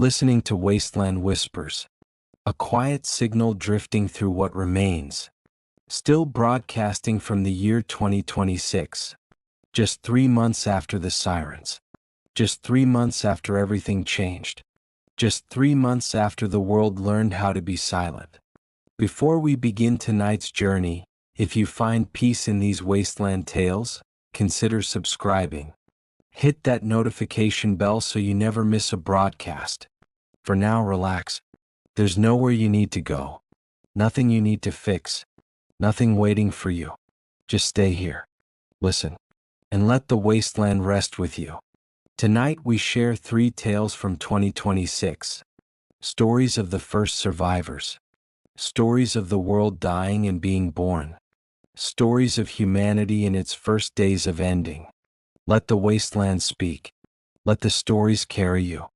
listening to Wasteland Whispers, a quiet signal drifting through what remains, still broadcasting from the year 2026, just 3 months after the sirens, just 3 months after everything changed, just 3 months after the world learned how to be silent. Before we begin tonight's journey, if you find peace in these wasteland tales, consider subscribing. Hit that notification bell so you never miss a broadcast. For now, relax. There's nowhere you need to go. Nothing you need to fix. Nothing waiting for you. Just stay here. Listen. And let the wasteland rest with you. Tonight we share 3 tales from 2026. Stories of the first survivors. Stories of the world dying and being born. Stories of humanity in its first days of ending. Let the wasteland speak. Let the stories carry you.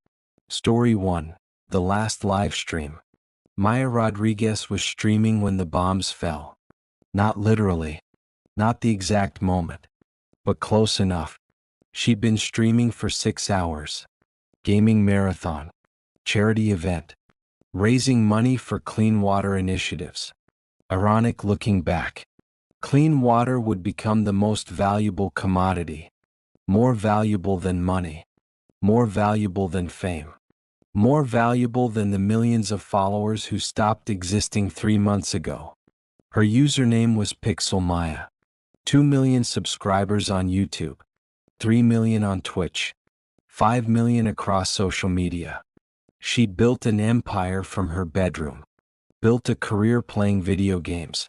Story 1. The last live stream. Maya Rodriguez was streaming when the bombs fell. Not literally. Not the exact moment. But close enough. She'd been streaming for 6 hours. Gaming marathon. Charity event. Raising money for clean water initiatives. Ironic looking back. Clean water would become the most valuable commodity. More valuable than money. More valuable than fame. More valuable than the millions of followers who stopped existing 3 months ago. Her username was Pixel Maya. 2 million subscribers on YouTube. 3 million on Twitch. 5 million across social media. She built an empire from her bedroom. Built a career playing video games.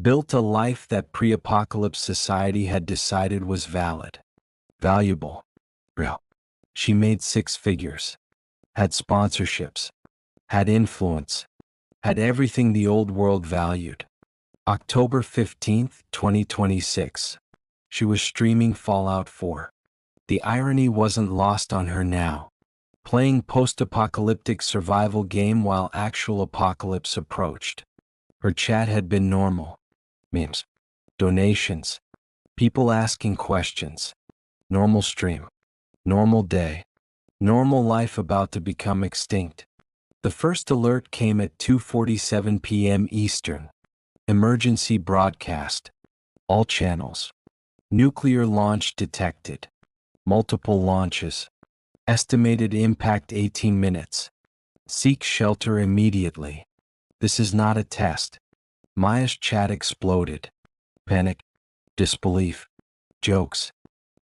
Built a life that pre-apocalypse society had decided was valid. Valuable. Real. She made 6 figures. Had sponsorships. Had influence. Had everything the old world valued. October 15th, 2026. She was streaming Fallout 4. The irony wasn't lost on her now. Playing post-apocalyptic survival game while actual apocalypse approached. Her chat had been normal. Memes. Donations. People asking questions. Normal stream. Normal day. Normal life about to become extinct. The first alert came at 2:47 p.m. Eastern. Emergency broadcast. All channels. Nuclear launch detected. Multiple launches. Estimated impact 18 minutes. Seek shelter immediately. This is not a test. Maya's chat exploded. Panic. Disbelief. Jokes.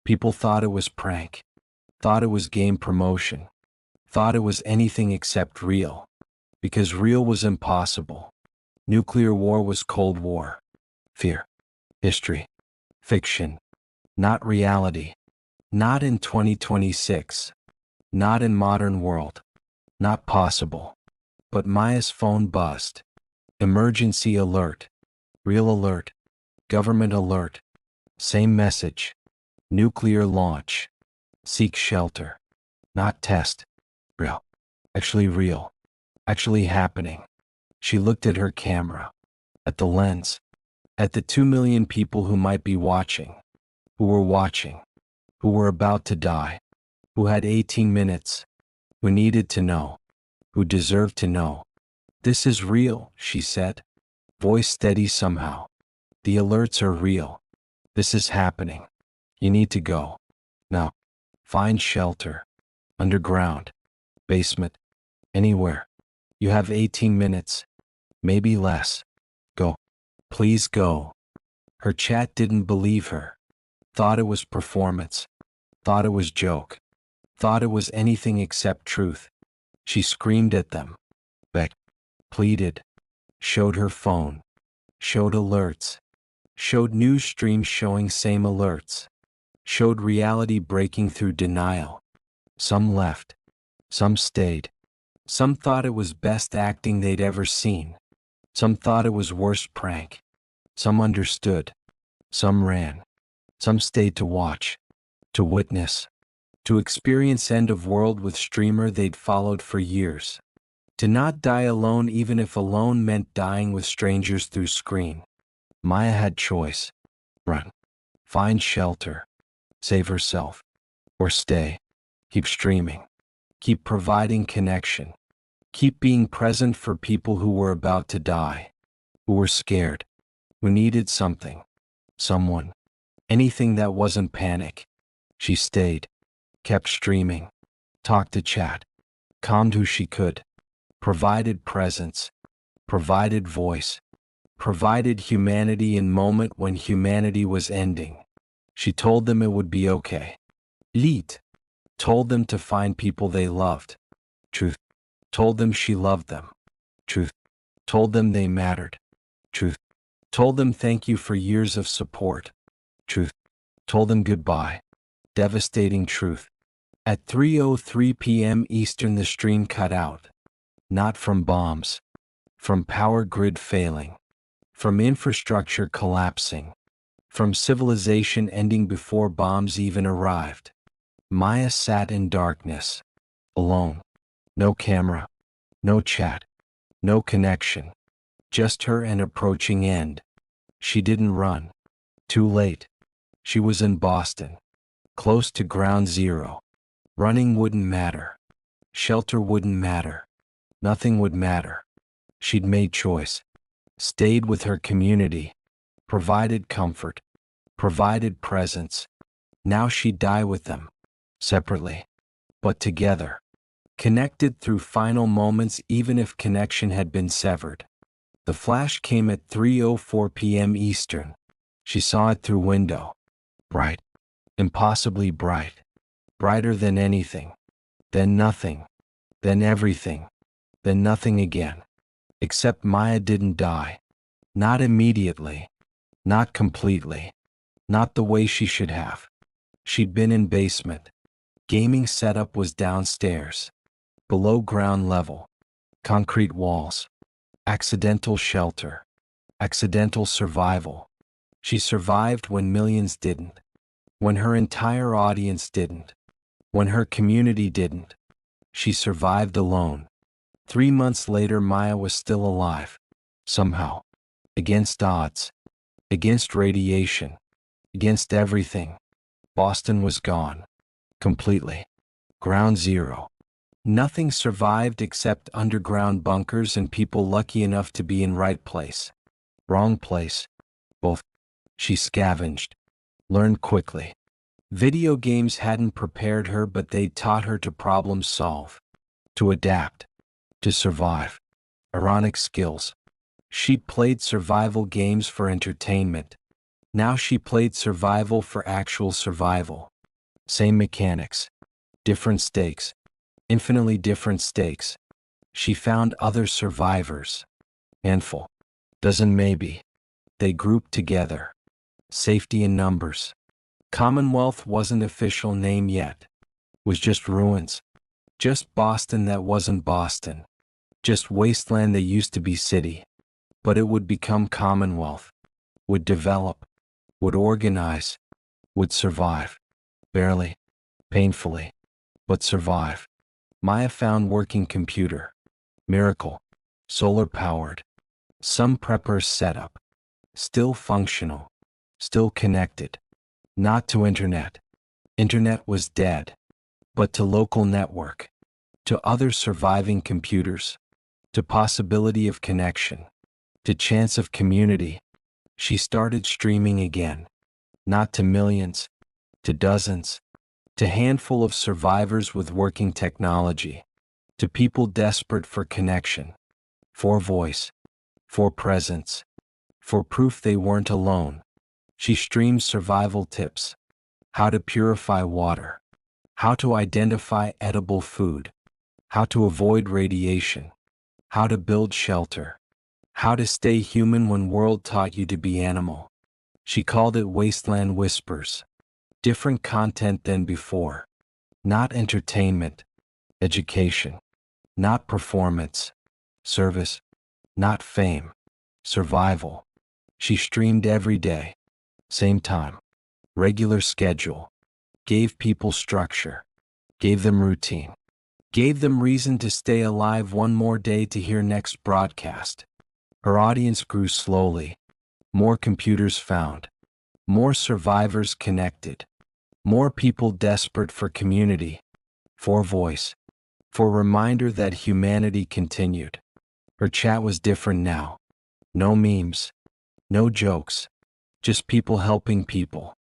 People thought it was prank. Thought it was game promotion. Thought it was anything except real. Because real was impossible. Nuclear war was Cold War. Fear. History. Fiction. Not reality. Not in 2026. Not in modern world. Not possible. But Maya's phone buzzed. Emergency alert. Real alert. Government alert. Same message. Nuclear launch. Seek shelter. Not test. Real. Actually real. Actually happening. She looked at her camera. At the lens. At the 2 million people who might be watching. Who were watching. Who were about to die. Who had 18 minutes. Who needed to know. Who deserved to know. This is real, she said. Voice steady somehow. The alerts are real. This is happening. You need to go. Now. Find shelter. Underground. Basement. Anywhere. You have 18 minutes. Maybe less. Go. Please go. Her chat didn't believe her. Thought it was performance. Thought it was joke. Thought it was anything except truth. She screamed at them. Begged. Pleaded. Showed her phone. Showed alerts. Showed news streams showing same alerts. Showed reality breaking through denial. Some left. Some stayed. Some thought it was best acting they'd ever seen. Some thought it was worst prank. Some understood. Some ran. Some stayed to watch. To witness. To experience end of world with streamer they'd followed for years. To not die alone even if alone meant dying with strangers through screen. Maya had choice. Run. Find shelter. Save herself. Or stay. Keep streaming. Keep providing connection. Keep being present for people who were about to die, who were scared, who needed something, someone, anything that wasn't panic. She stayed, kept streaming, talked to chat, calmed who she could, provided presence, provided voice, provided humanity in moment when humanity was ending. She told them it would be okay. Lied. Told them to find people they loved. Truth. Told them she loved them. Truth. Told them they mattered. Truth. Told them thank you for years of support. Truth. Told them goodbye. Devastating truth. At 3:03 p.m. Eastern the stream cut out. Not from bombs. From power grid failing. From infrastructure collapsing. From civilization ending before bombs even arrived. Maya sat in darkness. Alone. No camera. No chat. No connection. Just her and approaching end. She didn't run. Too late. She was in Boston. Close to ground zero. Running wouldn't matter. Shelter wouldn't matter. Nothing would matter. She'd made choice. Stayed with her community. Provided comfort. Provided presence. Now she'd die with them. Separately. But together. Connected through final moments even if connection had been severed. The flash came at 3:04 p.m. Eastern. She saw it through window. Bright. Impossibly bright. Brighter than anything. Then nothing. Then everything. Then nothing again. Except Maya didn't die. Not immediately. Not completely. Not the way she should have. She'd been in basement. Gaming setup was downstairs. Below ground level. Concrete walls. Accidental shelter. Accidental survival. She survived when millions didn't. When her entire audience didn't. When her community didn't. She survived alone. 3 months later Maya was still alive. Somehow. Against odds. Against radiation. Against everything. Boston was gone. Completely. Ground zero. Nothing survived except underground bunkers and people lucky enough to be in right place. Wrong place. Both. She scavenged. Learned quickly. Video games hadn't prepared her, but they'd taught her to problem solve. To adapt. To survive. Ironic skills. She'd played survival games for entertainment. Now she played survival for actual survival. Same mechanics. Different stakes. Infinitely different stakes. She found other survivors. Handful. Dozen maybe. They grouped together. Safety in numbers. Commonwealth wasn't official name yet. Was just ruins. Just Boston that wasn't Boston. Just wasteland that used to be city. But it would become Commonwealth. Would develop. Would organize. Would survive. Barely. Painfully. But survive. Maya found working computer. Miracle. Solar powered. Some preppers setup. Still functional. Still connected. Not to internet. Internet was dead. But to local network. To other surviving computers. To possibility of connection. To chance of community. She started streaming again. Not to millions. To dozens. To handful of survivors with working technology. To people desperate for connection. For voice. For presence. For proof they weren't alone. She streamed survival tips. How to purify water. How to identify edible food. How to avoid radiation. How to build shelter. How to stay human when world taught you to be animal. She called it Wasteland Whispers. Different content than before. Not entertainment. Education. Not performance. Service. Not fame. Survival. She streamed every day. Same time. Regular schedule. Gave people structure. Gave them routine. Gave them reason to stay alive one more day to hear next broadcast. Her audience grew slowly. More computers found. More survivors connected. More people desperate for community. For voice. for a reminder that humanity continued. Her chat was different now. No memes, no jokes, just people helping people,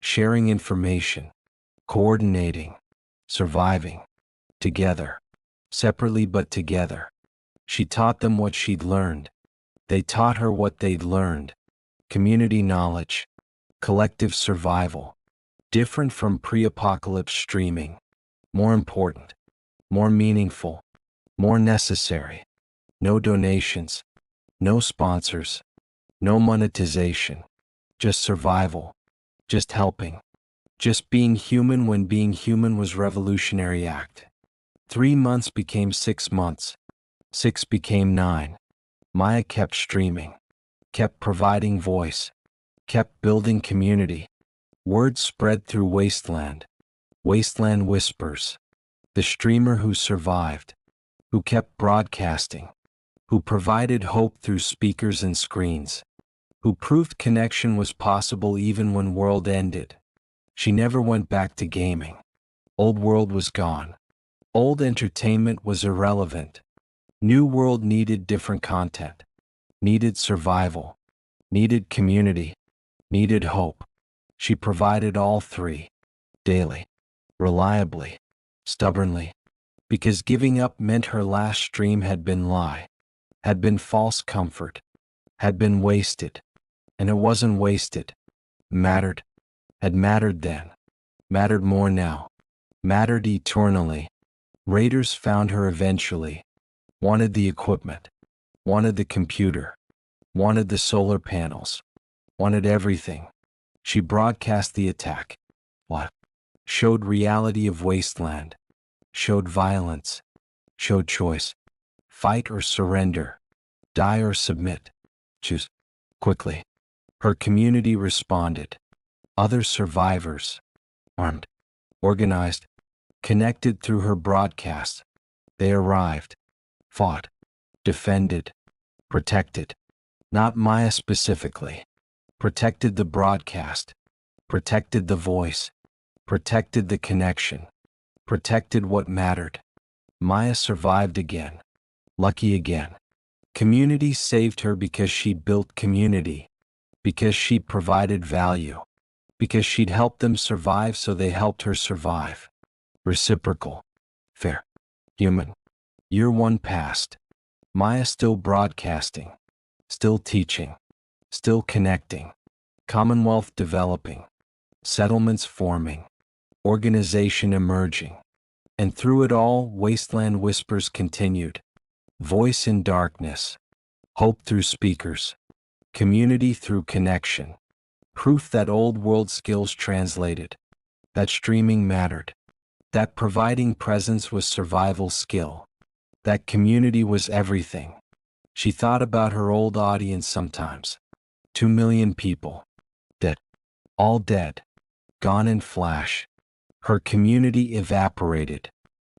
sharing information, coordinating, surviving, together, separately but together. She taught them what she'd learned. They taught her what they'd learned. Community knowledge, collective survival, different from pre-apocalypse streaming, more important, more meaningful, more necessary. No donations, no sponsors, no monetization, just survival, just helping, just being human when being human was revolutionary act. 3 months became 6 months, 6 became 9. Maya kept streaming, kept providing voice, kept building community. Word spread through Wasteland, Wasteland Whispers, the streamer who survived, who kept broadcasting, who provided hope through speakers and screens, who proved connection was possible even when world ended. She never went back to gaming. Old world was gone. Old entertainment was irrelevant. New world needed different content, needed survival, needed community, needed hope. She provided all three, daily, reliably, stubbornly, because giving up meant her last stream had been lie, had been false comfort, had been wasted, and it wasn't wasted, mattered, had mattered then, mattered more now, mattered eternally. Raiders found her eventually, wanted the equipment, wanted the computer, wanted the solar panels, wanted everything. She broadcast the attack. What? Showed reality of Wasteland, showed violence, showed choice, fight or surrender, die or submit, choose, quickly. Her community responded. Other survivors, armed, organized, connected through her broadcast. They arrived, fought, defended, protected. Not Maya specifically. Protected the broadcast, protected the voice, protected the connection, protected what mattered. Maya survived again, lucky again. Community saved her because she built community, because she provided value, because she'd helped them survive so they helped her survive. Reciprocal, fair, human. Year 1 passed. Maya still broadcasting, still teaching, still connecting, Commonwealth developing, settlements forming, organization emerging. And through it all, Wasteland Whispers continued. Voice in darkness, hope through speakers, community through connection. Proof that old world skills translated, that streaming mattered, that providing presence was survival skill, that community was everything. She thought about her old audience sometimes. 2 million people. Dead. All dead. Gone in flash. Her community evaporated.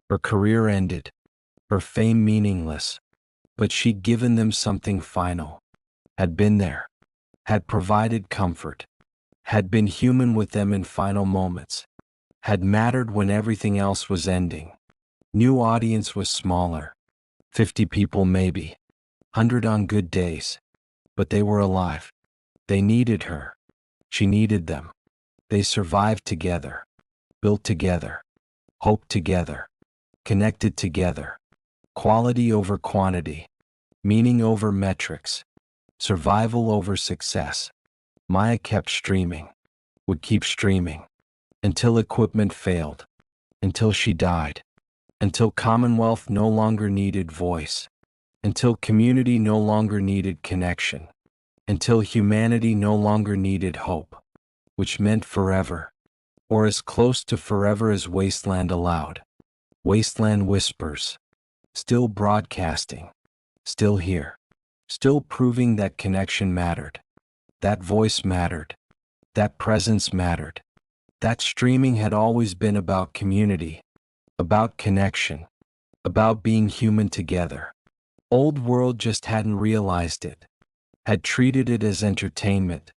Her career ended. Her fame meaningless. But she'd given them something final. Had been there. Had provided comfort. Had been human with them in final moments. Had mattered when everything else was ending. New audience was smaller. 50 people maybe. 100 on good days. But they were alive. They needed her. She needed them. They survived together. Built together. Hoped together. Connected together. Quality over quantity. Meaning over metrics. Survival over success. Maya kept streaming. Would keep streaming. Until equipment failed. Until she died. Until Commonwealth no longer needed voice. Until community no longer needed connection. Until humanity no longer needed hope. Which meant forever. Or as close to forever as Wasteland allowed. Wasteland Whispers. Still broadcasting. Still here. Still proving that connection mattered. That voice mattered. That presence mattered. That streaming had always been about community. About connection. About being human together. Old world just hadn't realized it. Had treated it as entertainment.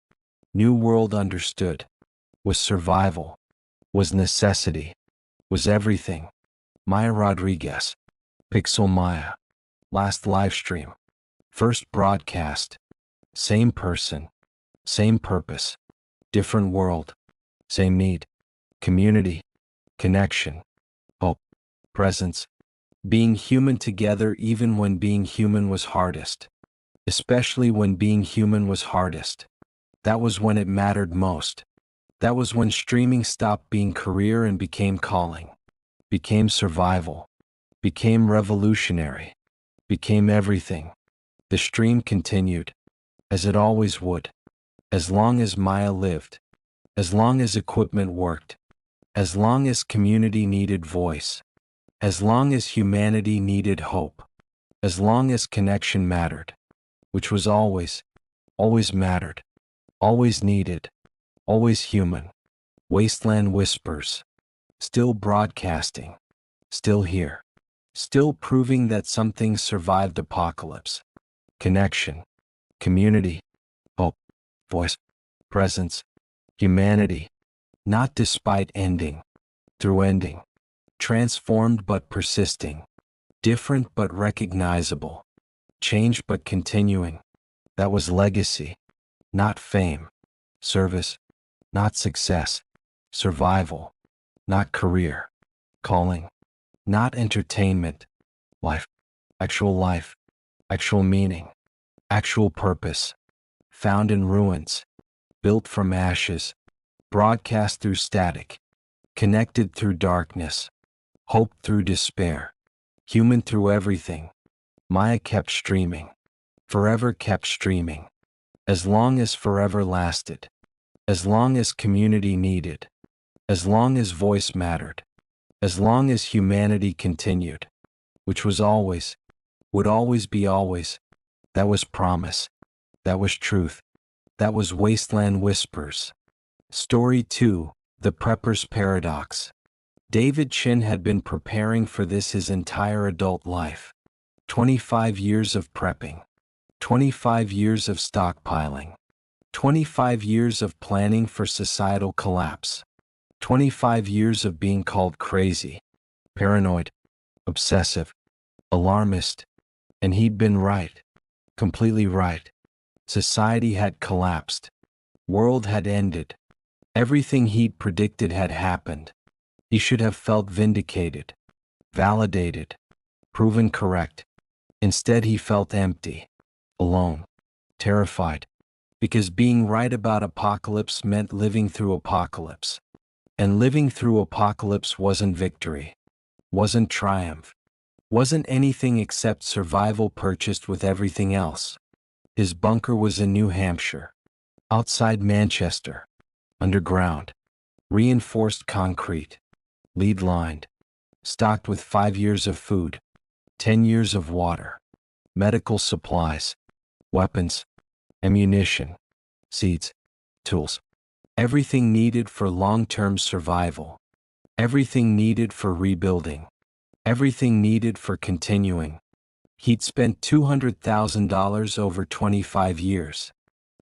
New world understood. Was survival. Was necessity. Was everything. Maya Rodriguez. Pixel Maya. Last livestream. First broadcast. Same person. Same purpose. Different world. Same need. Community. Connection. Hope. Presence. Being human together even when being human was hardest. Especially when being human was hardest. That was when it mattered most. That was when streaming stopped being career and became calling. Became survival. Became revolutionary. Became everything. The stream continued. As it always would. As long as Maya lived. As long as equipment worked. As long as community needed voice. As long as humanity needed hope. As long as connection mattered. Which was always mattered. Always needed. Always human. Wasteland Whispers. Still broadcasting. Still here. Still proving that some things survived apocalypse. Connection. Community. Hope. Voice. Presence. Humanity. Not despite ending. Through ending. Transformed but persisting. Different but recognizable. Changed but continuing. That was legacy. Not fame. Service. Not success. Survival. Not career. Calling. Not entertainment. Life. Actual life. Actual meaning. Actual purpose. Found in ruins. Built from ashes. Broadcast through static. Connected through darkness. Hope through despair. Human through everything. Maya kept streaming. Forever kept streaming. As long as forever lasted. As long as community needed. As long as voice mattered. As long as humanity continued. Which was always. Would always be always. That was promise. That was truth. That was Wasteland Whispers. Story 2. The Prepper's Paradox. David Chin had been preparing for this his entire adult life. 25 years of prepping. 25 years of stockpiling. 25 years of planning for societal collapse. 25 years of being called crazy, paranoid, obsessive, alarmist. And he'd been right. Completely right. Society had collapsed. World had ended. Everything he'd predicted had happened. He should have felt vindicated, validated, proven correct. Instead he felt empty, alone, terrified. Because being right about apocalypse meant living through apocalypse. And living through apocalypse wasn't victory. Wasn't triumph. Wasn't anything except survival purchased with everything else. His bunker was in New Hampshire. Outside Manchester. Underground. Reinforced concrete. Lead-lined. Stocked with 5 years of food. 10 years of water. Medical supplies. Weapons. Ammunition. Seeds. Tools. Everything needed for long-term survival. Everything needed for rebuilding. Everything needed for continuing. He'd spent $200,000 over 25 years.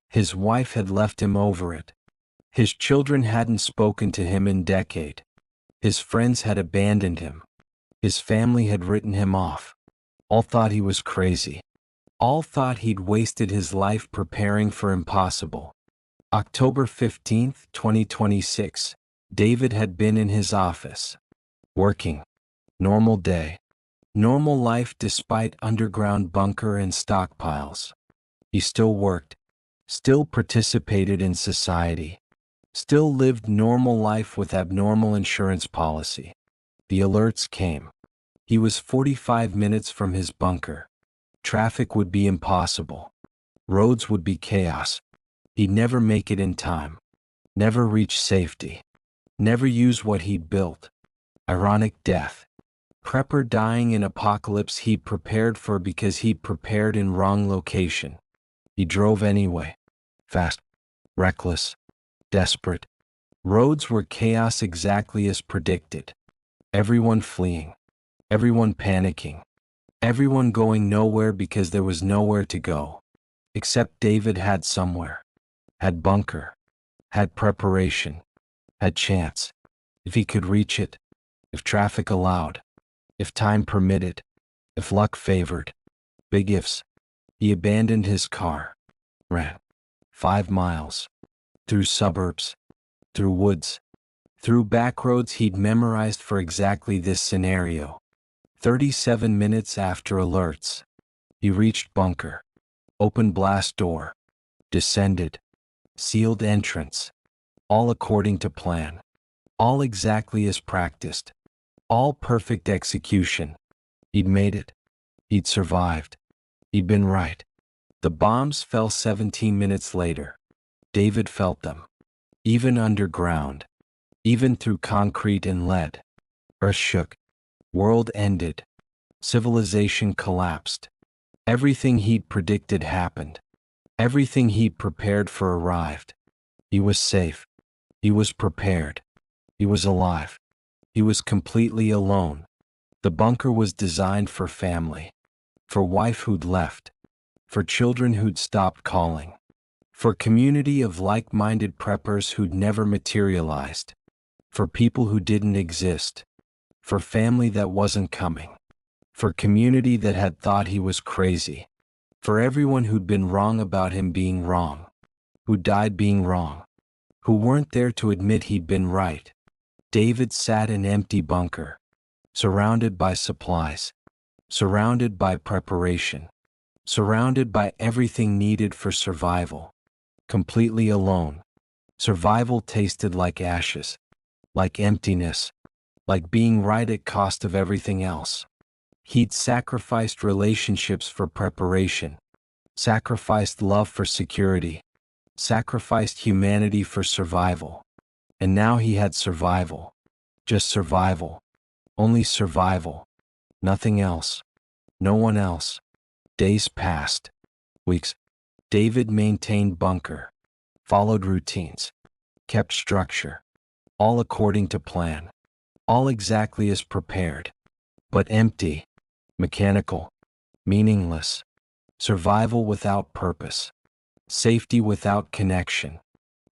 His wife had left him over it. His children hadn't spoken to him in a decade. His friends had abandoned him. His family had written him off. All thought he was crazy. All thought he'd wasted his life preparing for impossible. October 15, 2026. David had been in his office. Working. Normal day. Normal life despite underground bunker and stockpiles. He still worked. Still participated in society. Still lived normal life with abnormal insurance policy. The alerts came. He was 45 minutes from his bunker. Traffic would be impossible. Roads would be chaos. He'd never make it in time. Never reach safety. Never use what he'd built. Ironic death. Prepper dying in apocalypse he'd prepared for because he'd prepared in wrong location. He drove anyway. Fast. Reckless. Desperate. Roads were chaos exactly as predicted. Everyone fleeing. Everyone panicking. Everyone going nowhere because there was nowhere to go. Except David had somewhere. Had bunker. Had preparation. Had chance. If he could reach it. If traffic allowed. if time permitted, if luck favored. Big ifs. He abandoned his car, ran 5 miles, through suburbs, through woods, through back roads he'd memorized for exactly this scenario. 37 minutes after alerts, he reached bunker, opened blast door, descended, sealed entrance, all according to plan, all exactly as practiced, all perfect execution. He'd made it. He'd survived. He'd been right. The bombs fell 17 minutes later. David felt them. Even underground. Even through concrete and lead. Earth shook. World ended. Civilization collapsed. Everything he'd predicted happened. Everything he'd prepared for arrived. He was safe. He was prepared. He was alive. He was completely alone. The bunker was designed for family. For wife who'd left. For children who'd stopped calling. For community of like-minded preppers who'd never materialized. For people who didn't exist. For family that wasn't coming. For community that had thought he was crazy. For everyone who'd been wrong about him being wrong. Who died being wrong. Who weren't there to admit he'd been right. David sat in an empty bunker. Surrounded by supplies. Surrounded by preparation. Surrounded by everything needed for survival. Completely alone. Survival tasted like ashes. Like emptiness. Like being right at cost of everything else. He'd sacrificed relationships for preparation. Sacrificed love for security. Sacrificed humanity for survival. And now he had survival. Just survival. Only survival. Nothing else. No one else. Days passed. Weeks. David maintained bunker. Followed routines. Kept structure. All according to plan. All exactly as prepared. But empty. Mechanical. Meaningless. Survival without purpose. Safety without connection.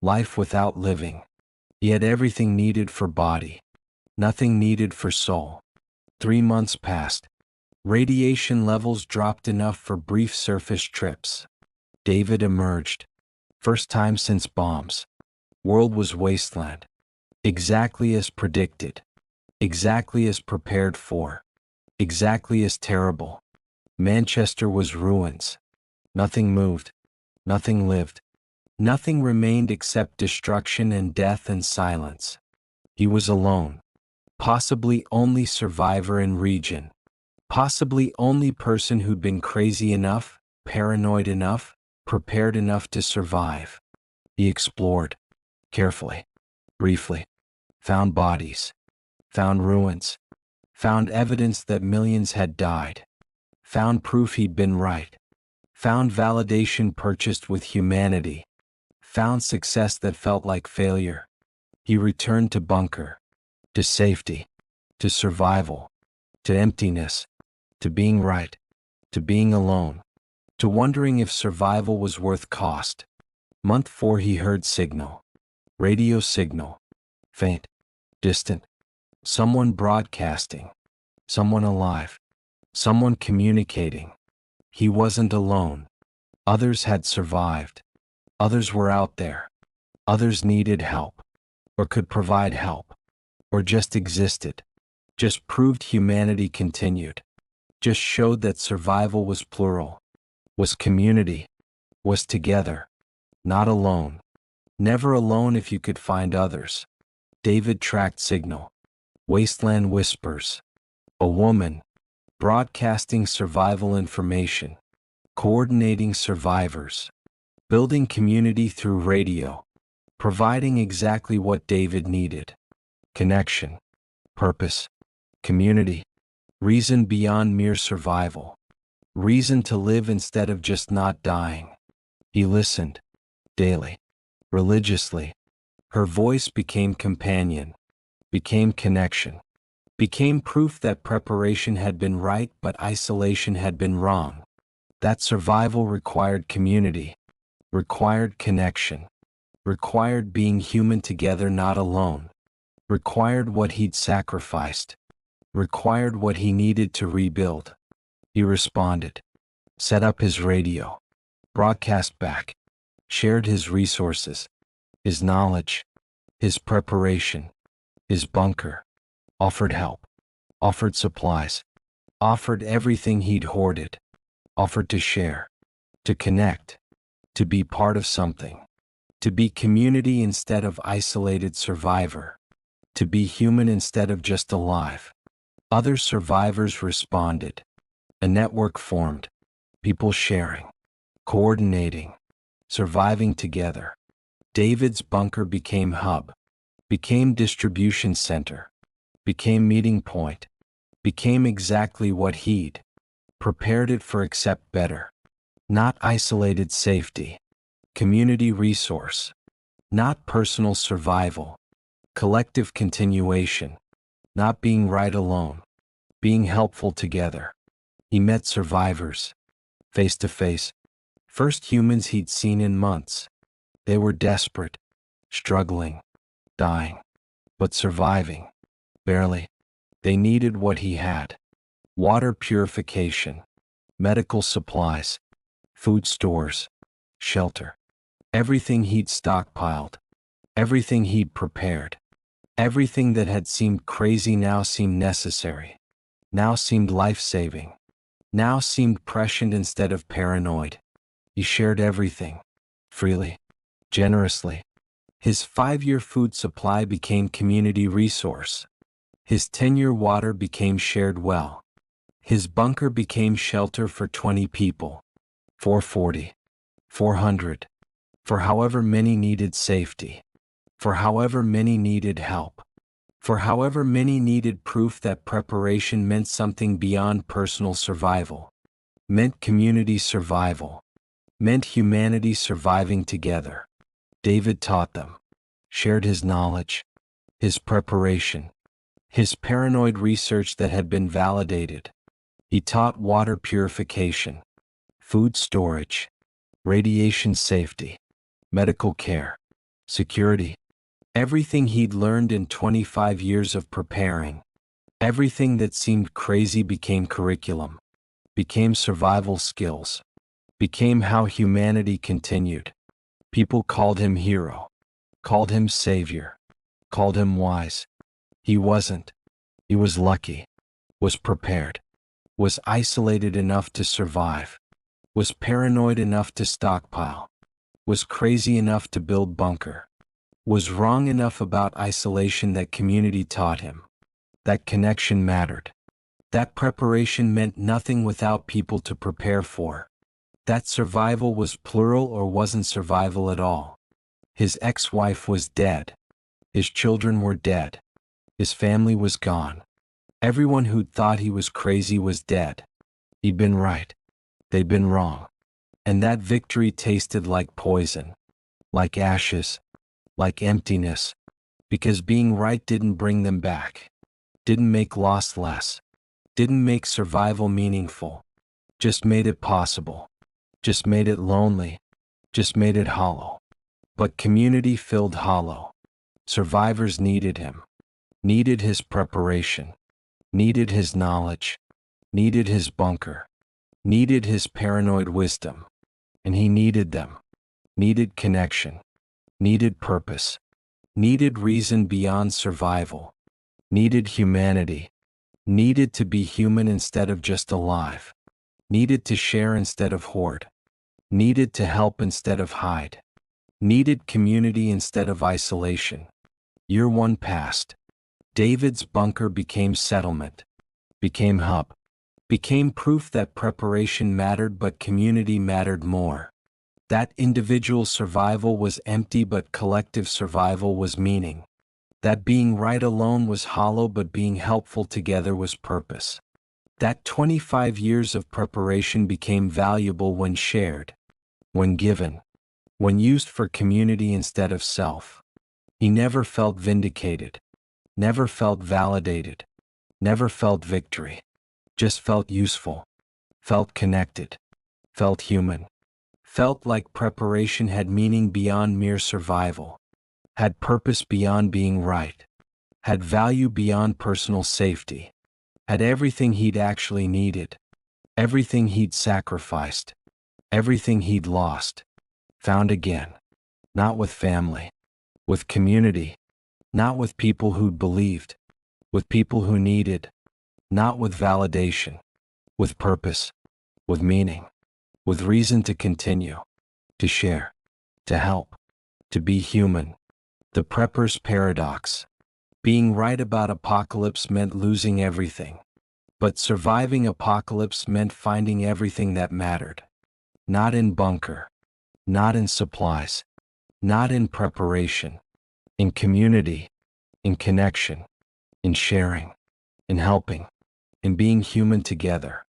Life without living. He had everything needed for body. Nothing needed for soul. 3 months passed. Radiation levels dropped enough for brief surface trips. David emerged. First time since bombs. World was wasteland. Exactly as predicted. Exactly as prepared for. Exactly as terrible. Manchester was ruins. Nothing moved. Nothing lived. Nothing remained except destruction and death and silence. He was alone. Possibly only survivor in region. Possibly only person who'd been crazy enough, paranoid enough, prepared enough to survive. He explored. Carefully. Briefly. Found bodies. Found ruins. Found evidence that millions had died. Found proof he'd been right. Found validation purchased with humanity. Found success that felt like failure. He returned to bunker. To safety. To survival. To emptiness. To being right. To being alone. To wondering if survival was worth cost. Month 4 he heard signal. Radio signal. Faint. Distant. Someone broadcasting. Someone alive. Someone communicating. He wasn't alone. Others had survived. Others were out there. Others needed help. Or could provide help. Or just existed. Just proved humanity continued. Just showed that survival was plural. Was community. Was together. Not alone. Never alone if you could find others. David tracked signal. Wasteland Whispers. A woman. Broadcasting survival information. Coordinating survivors. Building community through radio. Providing exactly what David needed. Connection. Purpose. Community. Reason beyond mere survival. Reason to live instead of just not dying. He listened. Daily. Religiously. Her voice became companion. Became connection. Became proof that preparation had been right but isolation had been wrong. That survival required community. Required connection. Required being human together not alone. Required what he'd sacrificed. required what he needed to rebuild. He responded, set up his radio, broadcast back, shared his resources, his knowledge, his preparation, his bunker, offered help, offered supplies, offered everything he'd hoarded, offered to share, to connect, to be part of something, to be community instead of isolated survivor, to be human instead of just alive. Other survivors responded. A network formed, people sharing, coordinating, surviving together. David's bunker became hub, became distribution center, became meeting point, became exactly what he'd prepared it for, except better. Not isolated safety, community resource, not personal survival, collective continuation, not being right alone, being helpful together. He met survivors, face to face, first humans he'd seen in months. They were desperate, struggling, dying, but surviving, barely. They needed what he had: water purification, medical supplies, food stores, shelter. Everything he'd stockpiled, everything he'd prepared, everything that had seemed crazy now seemed necessary, now seemed life-saving, now seemed prescient instead of paranoid. He shared everything, freely, generously. His 5-year food supply became community resource. His 10-year water became shared well. His bunker became shelter for 20 people, 440, 400, for however many needed safety, for however many needed help, for however many needed proof that preparation meant something beyond personal survival, meant community survival, meant humanity surviving together. David taught them, shared his knowledge, his preparation, his paranoid research that had been validated. He taught water purification, food storage, radiation safety, medical care, security. Everything he'd learned in 25 years of preparing. Everything that seemed crazy became curriculum, became survival skills, became how humanity continued. People called him hero, called him savior, called him wise. He wasn't. He was lucky, was prepared, was isolated enough to survive, was paranoid enough to stockpile, was crazy enough to build bunker, was wrong enough about isolation that community taught him. That connection mattered. That preparation meant nothing without people to prepare for. That survival was plural or wasn't survival at all. His ex-wife was dead. His children were dead. His family was gone. Everyone who'd thought he was crazy was dead. He'd been right. They'd been wrong. And that victory tasted like poison, like ashes, like emptiness, because being right didn't bring them back, didn't make loss less, didn't make survival meaningful, just made it possible, just made it lonely, just made it hollow. But community filled hollow. Survivors needed him, needed his preparation, needed his knowledge, needed his bunker, needed his paranoid wisdom, and he needed them, needed connection, needed purpose, needed reason beyond survival, needed humanity, needed to be human instead of just alive, needed to share instead of hoard, needed to help instead of hide, needed community instead of isolation. Year 1 passed. David's bunker became settlement, became hub, became proof that preparation mattered but community mattered more. That individual survival was empty but collective survival was meaning. That being right alone was hollow but being helpful together was purpose. That 25 years of preparation became valuable when shared, when given, when used for community instead of self. He never felt vindicated, never felt validated, never felt victory, just felt useful, felt connected, felt human. Felt like preparation had meaning beyond mere survival, had purpose beyond being right, had value beyond personal safety. had everything he'd actually needed, everything he'd sacrificed, everything he'd lost, found again, not with family, with community, not with people who'd believed, with people who needed, not with validation, with purpose, with meaning, with reason to continue, to share, to help, to be human. The prepper's paradox. Being right about apocalypse meant losing everything, but surviving apocalypse meant finding everything that mattered. Not in bunker, not in supplies, not in preparation, in community, in connection, in sharing, in helping, in being human together,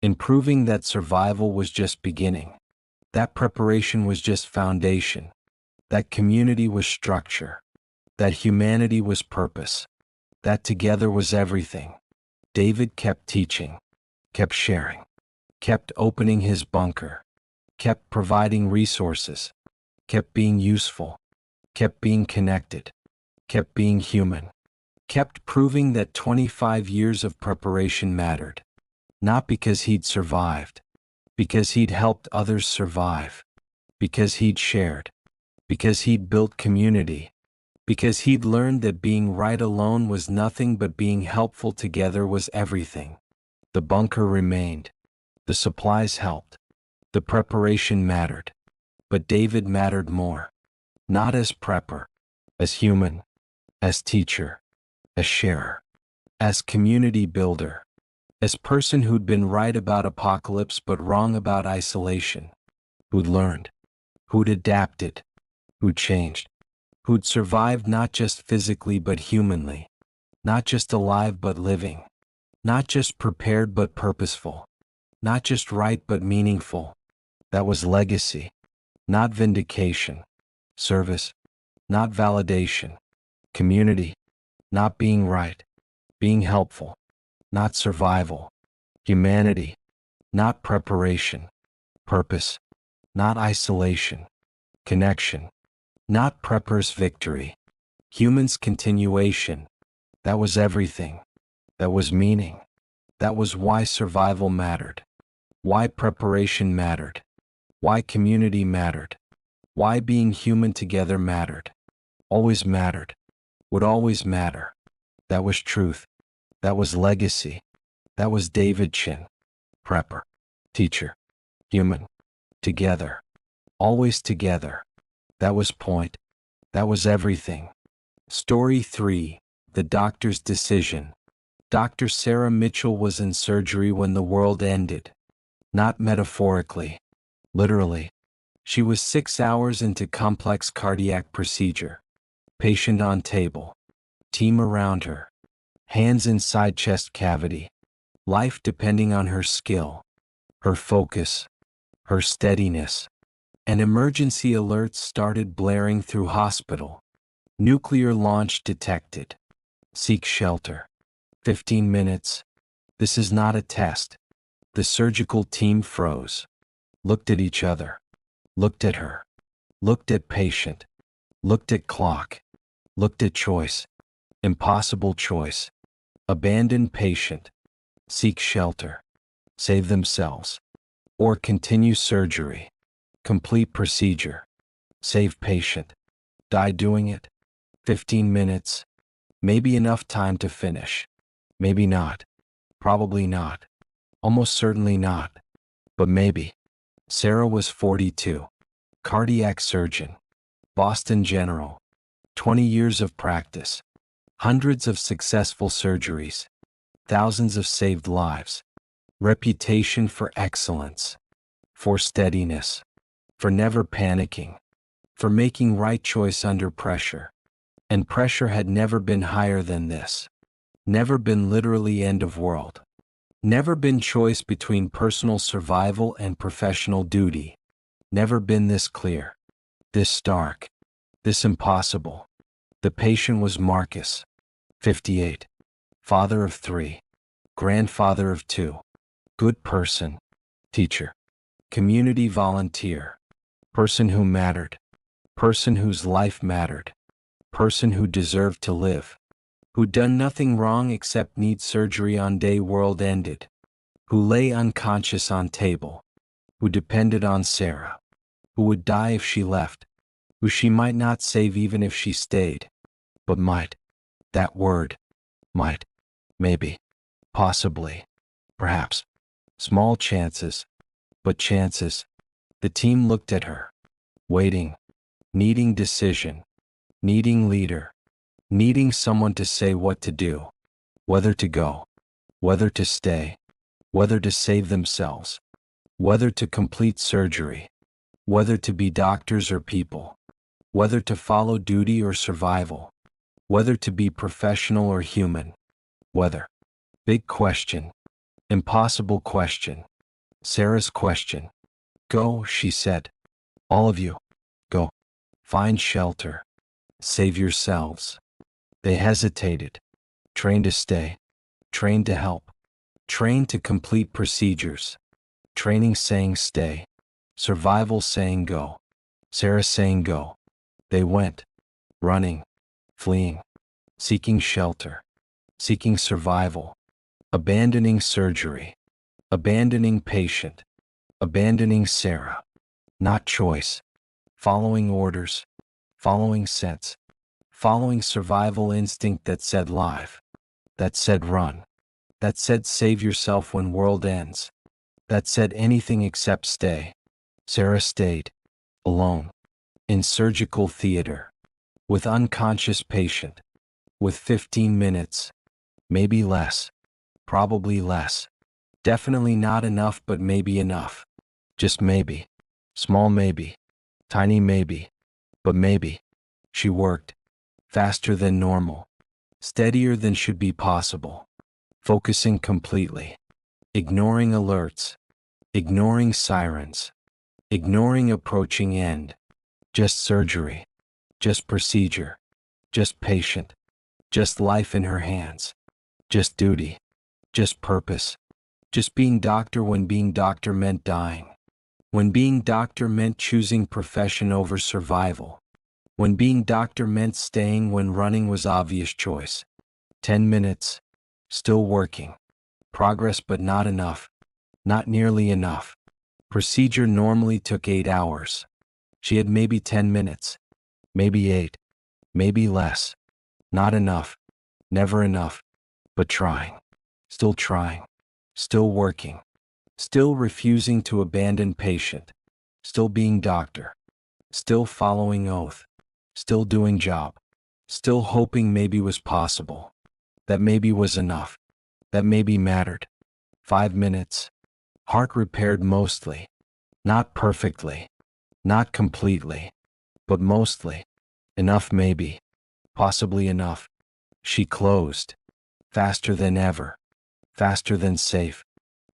in proving that survival was just beginning, that preparation was just foundation, that community was structure, that humanity was purpose, that together was everything. David kept teaching, kept sharing, kept opening his bunker, kept providing resources, kept being useful, kept being connected, kept being human, kept proving that 25 years of preparation mattered, not because he'd survived, because he'd helped others survive, because he'd shared, because he'd built community, because he'd learned that being right alone was nothing but being helpful together was everything. The bunker remained. The supplies helped. The preparation mattered. But David mattered more. Not as prepper, as human, as teacher, as sharer, as community builder, as person who'd been right about apocalypse but wrong about isolation, who'd learned, who'd adapted, who'd changed, who'd survived not just physically but humanly, not just alive but living, not just prepared but purposeful, not just right but meaningful. That was legacy, not vindication, service, not validation, community, not being right, being helpful, not survival, humanity, not preparation, purpose, not isolation, connection, not prepper's victory, human's continuation. That was everything. That was meaning. That was why survival mattered, why preparation mattered, why community mattered, why being human together mattered, always mattered, would always matter. That was truth. That was legacy. That was David Chin. Prepper, teacher, human, together, always together. That was point. That was everything. Story 3. The Doctor's Decision. Dr. Sarah Mitchell was in surgery when the world ended. Not metaphorically. Literally. She was 6 hours into complex cardiac procedure. Patient on table. Team around her. Hands inside chest cavity. Life depending on her skill, her focus, her steadiness. And emergency alerts started blaring through hospital. Nuclear launch detected. Seek shelter. 15 minutes. This is not a test. The surgical team froze. Looked at each other. Looked at her. Looked at patient. Looked at clock. Looked at choice. Impossible choice. Abandon patient. Seek shelter. Save themselves. Or continue surgery. Complete procedure. Save patient. Die doing it. 15 minutes. Maybe enough time to finish. Maybe not. Probably not. Almost certainly not. But maybe. Sarah was 42. Cardiac surgeon. Boston General. 20 years of practice. Hundreds of successful surgeries. Thousands of saved lives. Reputation for excellence. For steadiness. For never panicking. For making right choice under pressure. And pressure had never been higher than this. Never been literally end of world. Never been choice between personal survival and professional duty. Never been this clear. This stark. This impossible. The patient was Marcus. 58. Father of 3. Grandfather of 2. Good person. Teacher. Community volunteer. Person who mattered. Person whose life mattered. Person who deserved to live. who'd done nothing wrong except need surgery on day world ended, who lay unconscious on table, who depended on Sarah, who would die if she left, who she might not save even if she stayed, but might. That word. Might. Maybe. Possibly. Perhaps. Small chances. But chances. The team looked at her, waiting, needing decision, needing leader, needing someone to say what to do, whether to go, whether to stay, whether to save themselves, whether to complete surgery, whether to be doctors or people, whether to follow duty or survival, whether to be professional or human, whether. Big question. Impossible question. Sarah's question. Go, she said. All of you. Go. Find shelter. Save yourselves. They hesitated. Trained to stay. Trained to help. Trained to complete procedures. Training saying stay. Survival saying go. Sarah saying go. They went. Running. Fleeing. Seeking shelter. Seeking survival. Abandoning surgery. Abandoning patient. Abandoning Sarah. Not choice. Following orders. Following sense. Following survival instinct that said live. That said run. That said save yourself when world ends. That said anything except stay. Sarah stayed. Alone. In surgical theater. With unconscious patient. With 15 minutes. Maybe less. Probably less. Definitely not enough, but maybe enough. Just maybe. Small maybe. Tiny maybe. But maybe. She worked. Faster than normal. Steadier than should be possible. Focusing completely. Ignoring alerts. Ignoring sirens. Ignoring approaching end. Just surgery. Just procedure. Just patient. Just life in her hands. Just duty. Just purpose. Just being doctor when being doctor meant dying. When being doctor meant choosing profession over survival. When being doctor meant staying when running was obvious choice. 10 minutes. Still working. Progress but not enough. Not nearly enough. Procedure normally took 8 hours. She had maybe 10 minutes. Maybe 8. Maybe less. Not enough. Never enough. But trying. Still trying. Still working. Still refusing to abandon patient. Still being doctor. Still following oath. Still doing job. Still hoping maybe was possible. That maybe was enough. That maybe mattered. 5 minutes. Heart repaired mostly. Not perfectly. Not completely. But mostly. Enough maybe. Possibly enough. She closed. Faster than ever. Faster than safe.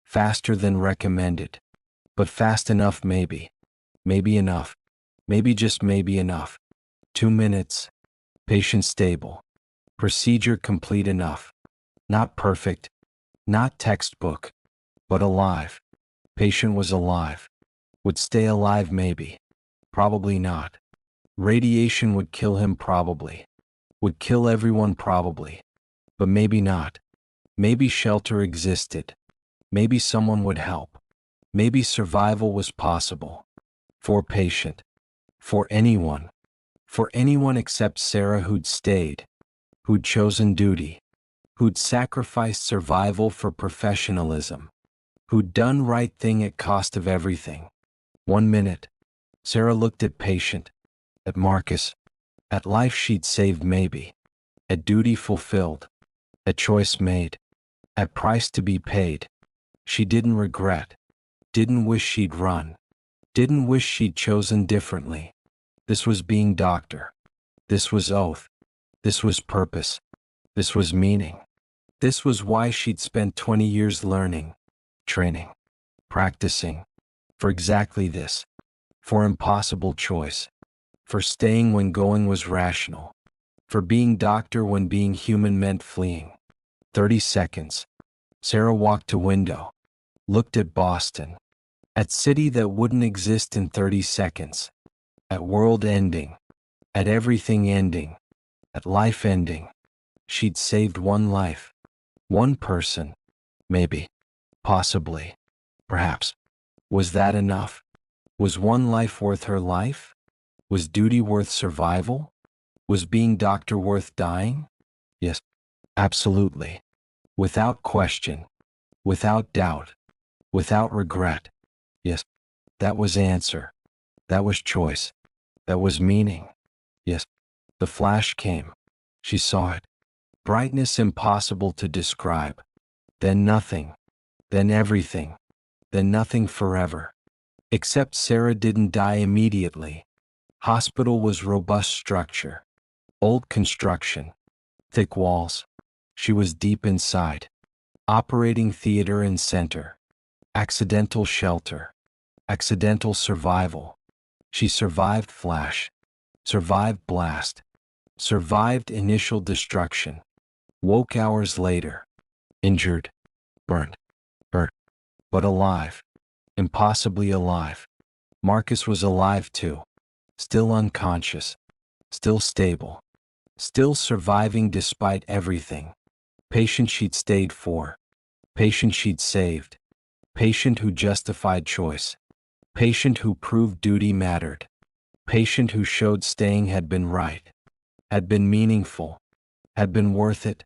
Faster than recommended. But fast enough maybe. Maybe enough. Maybe just maybe enough. 2 minutes. Patient stable. Procedure complete enough. Not perfect. Not textbook. But alive. Patient was alive. Would stay alive maybe. Probably not. Radiation would kill him probably. Would kill everyone probably. But maybe not. Maybe shelter existed. Maybe someone would help. Maybe survival was possible. For patient. For anyone. For anyone except Sarah who'd stayed. Who'd chosen duty. Who'd sacrificed survival for professionalism. Who'd done right thing at cost of everything. 1 minute. Sarah looked at patient. At Marcus. At life she'd saved maybe. At duty fulfilled. At choice made. At price to be paid. She didn't regret. Didn't wish she'd run. Didn't wish she'd chosen differently. This was being doctor. This was oath. This was purpose. This was meaning. This was why she'd spent 20 years learning, training, practicing. For exactly this. For impossible choice. For staying when going was rational. For being doctor when being human meant fleeing. 30 seconds. Sarah walked to window. Looked at Boston. At city that wouldn't exist in 30 seconds. At world ending. At everything ending. At life ending. She'd saved one life. One person. Maybe. Possibly. Perhaps. Was that enough? Was one life worth her life? Was duty worth survival? Was being doctor worth dying? Yes, absolutely. Without question. Without doubt. Without regret. Yes, that was answer. That was choice. That was meaning. Yes, the flash came. She saw it. Brightness impossible to describe. Then nothing. Then everything. Then nothing forever. Except Sarah didn't die immediately. Hospital was robust structure. Old construction. Thick walls. She was deep inside. Operating theater and center. Accidental shelter. Accidental survival. She survived flash. Survived blast. Survived initial destruction. Woke hours later. Injured. Burned. Hurt. But alive. Impossibly alive. Marcus was alive too. Still unconscious. Still stable. Still surviving despite everything. Patient she'd stayed for. Patient she'd saved. Patient who justified choice. Patient who proved duty mattered. Patient who showed staying had been right. Had been meaningful. Had been worth it.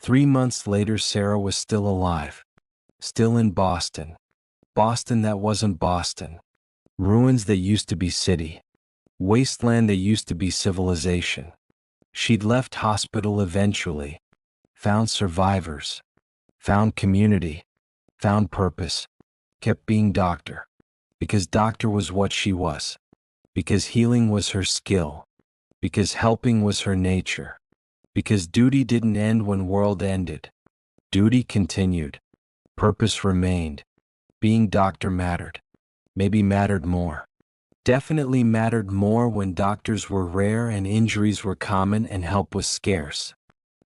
3 months later, Sarah was still alive. Still in Boston. Boston that wasn't Boston. Ruins that used to be city. Wasteland that used to be civilization. She'd left hospital eventually. Found survivors. Found community. Found purpose. Kept being doctor. Because doctor was what she was. Because healing was her skill. Because helping was her nature. Because duty didn't end when world ended. Duty continued. Purpose remained. Being doctor mattered. Maybe mattered more. Definitely mattered more when doctors were rare and injuries were common and help was scarce.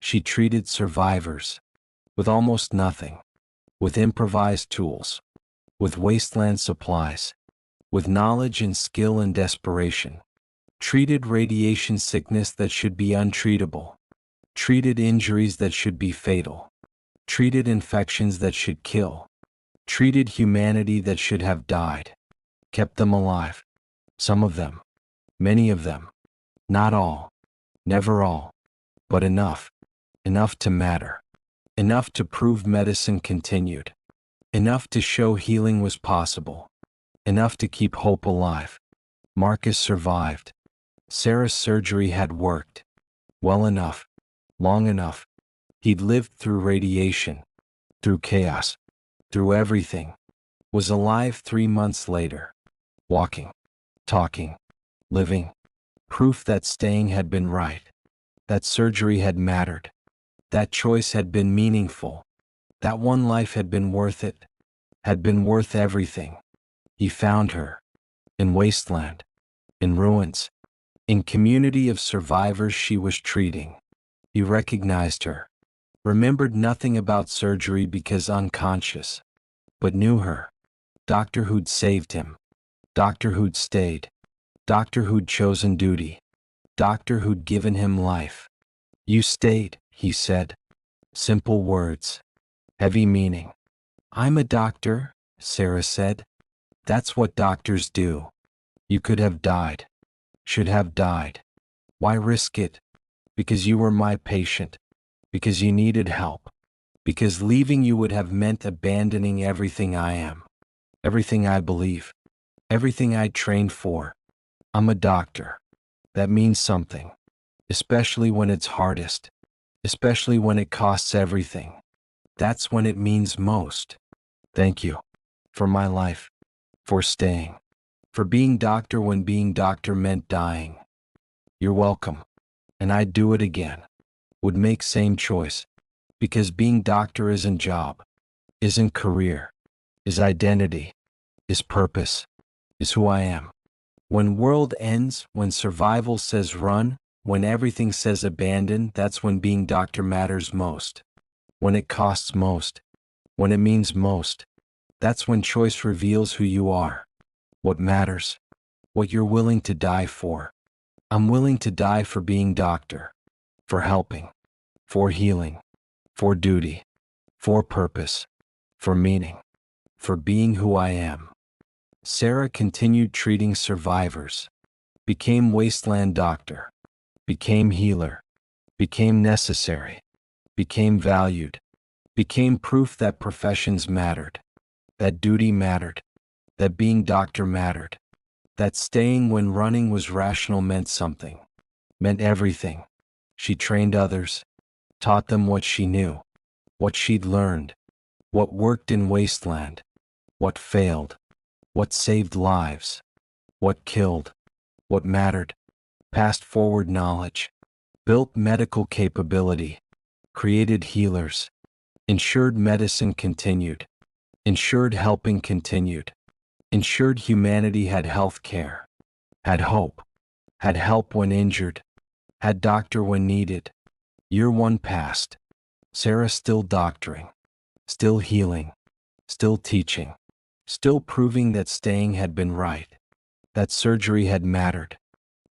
She treated survivors. With almost nothing. With improvised tools. With wasteland supplies. With knowledge and skill and desperation. Treated radiation sickness that should be untreatable. Treated injuries that should be fatal. Treated infections that should kill. Treated humanity that should have died. Kept them alive. Some of them. Many of them. Not all. Never all. But enough. Enough to matter. Enough to prove medicine continued. Enough to show healing was possible. Enough to keep hope alive. Marcus survived. Sarah's surgery had worked. Well enough. Long enough. He'd lived through radiation. Through chaos. Through everything. Was alive 3 months later. Walking. Talking. Living. Proof that staying had been right. That surgery had mattered. That choice had been meaningful. That one life had been worth it. Had been worth everything. He found her. In Wasteland. In ruins. In community of survivors she was treating. He recognized her. Remembered nothing about surgery because unconscious. But knew her. Doctor who'd saved him. Doctor who'd stayed. Doctor who'd chosen duty. Doctor who'd given him life. You stayed, he said. Simple words. Heavy meaning. I'm a doctor, Sarah said. That's what doctors do. You could have died. Should have died. Why risk it? Because you were my patient. Because you needed help. Because leaving you would have meant abandoning everything I am. Everything I believe. Everything I trained for. I'm a doctor. That means something. Especially when it's hardest. Especially when it costs everything. That's when it means most. Thank you. For my life. For staying. For being doctor when being doctor meant dying. You're welcome. And I'd do it again. Would make same choice. Because being doctor isn't job. Isn't career. Is identity. Is purpose. Is who I am. When world ends, when survival says run, when everything says abandon, that's when being doctor matters most. When it costs most. When it means most. That's when choice reveals who you are. What matters. What you're willing to die for. I'm willing to die for being doctor. For helping. for healing, for duty, for purpose, for meaning, for being who I am. Sarah continued treating survivors, became wasteland doctor, became healer, became necessary, became valued, became proof that professions mattered, that duty mattered, that being doctor mattered, that staying when running was rational meant something, meant everything. She trained others, taught them what she knew, what she'd learned, what worked in Wasteland, what failed, what saved lives, what killed, what mattered, passed forward knowledge, built medical capability, created healers, ensured medicine continued, ensured helping continued, ensured humanity had health care, had hope, had help when injured, had doctor when needed. Year one passed. Sarah still doctoring, still healing, still teaching, still proving that staying had been right, that surgery had mattered,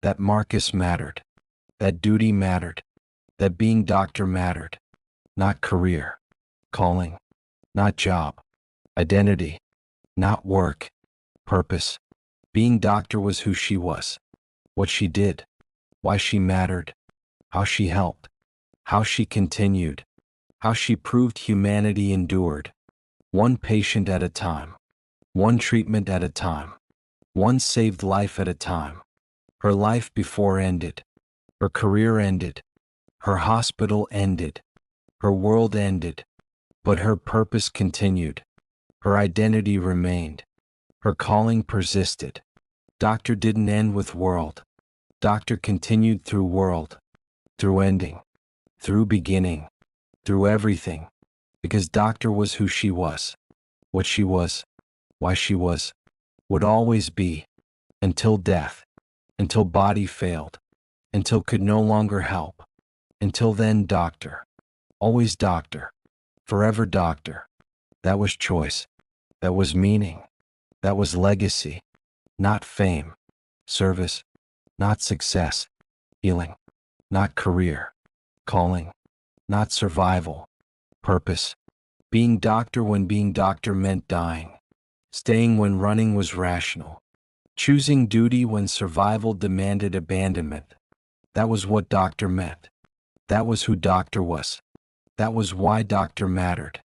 that Marcus mattered, that duty mattered, that being doctor mattered, not career, calling, not job, identity, not work, purpose. Being doctor was who she was, what she did, why she mattered, how she helped, how she continued, how she proved humanity endured, one patient at a time, one treatment at a time, one saved life at a time. Her life before ended, her career ended, her hospital ended, her world ended, but her purpose continued, her identity remained, her calling persisted. Doctor didn't end with world, doctor continued through world, through ending, through beginning, through everything, because doctor was who she was, what she was, why she was, would always be, until death, until body failed, until could no longer help, until then doctor, always doctor, forever doctor. That was choice, that was meaning, that was legacy, not fame, service, not success, healing, not career, calling, not survival, purpose. Being doctor when being doctor meant dying, staying when running was rational, choosing duty when survival demanded abandonment. That was what doctor meant. That was who doctor was. That was why doctor mattered,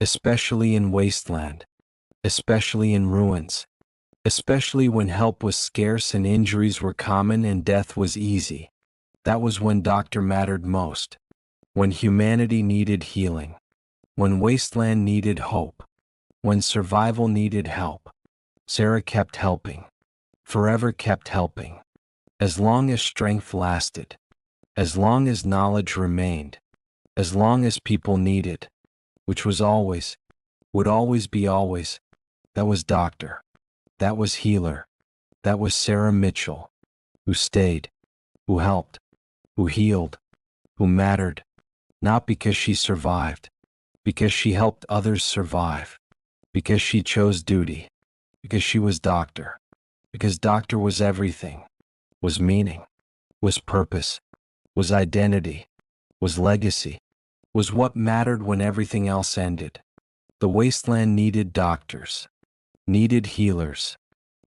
especially in Wasteland, especially in ruins, especially when help was scarce and injuries were common and death was easy. That was when doctor mattered most, when humanity needed healing, when Wasteland needed hope, when survival needed help. Sarah kept helping, forever kept helping, as long as strength lasted, as long as knowledge remained, as long as people needed, which was always, would always be always. That was doctor, that was healer, that was Sarah Mitchell, who stayed, who helped, who healed, who mattered, not because she survived, because she helped others survive, because she chose duty, because she was doctor, because doctor was everything, was meaning, was purpose, was identity, was legacy, was what mattered when everything else ended. The Wasteland needed doctors, needed healers,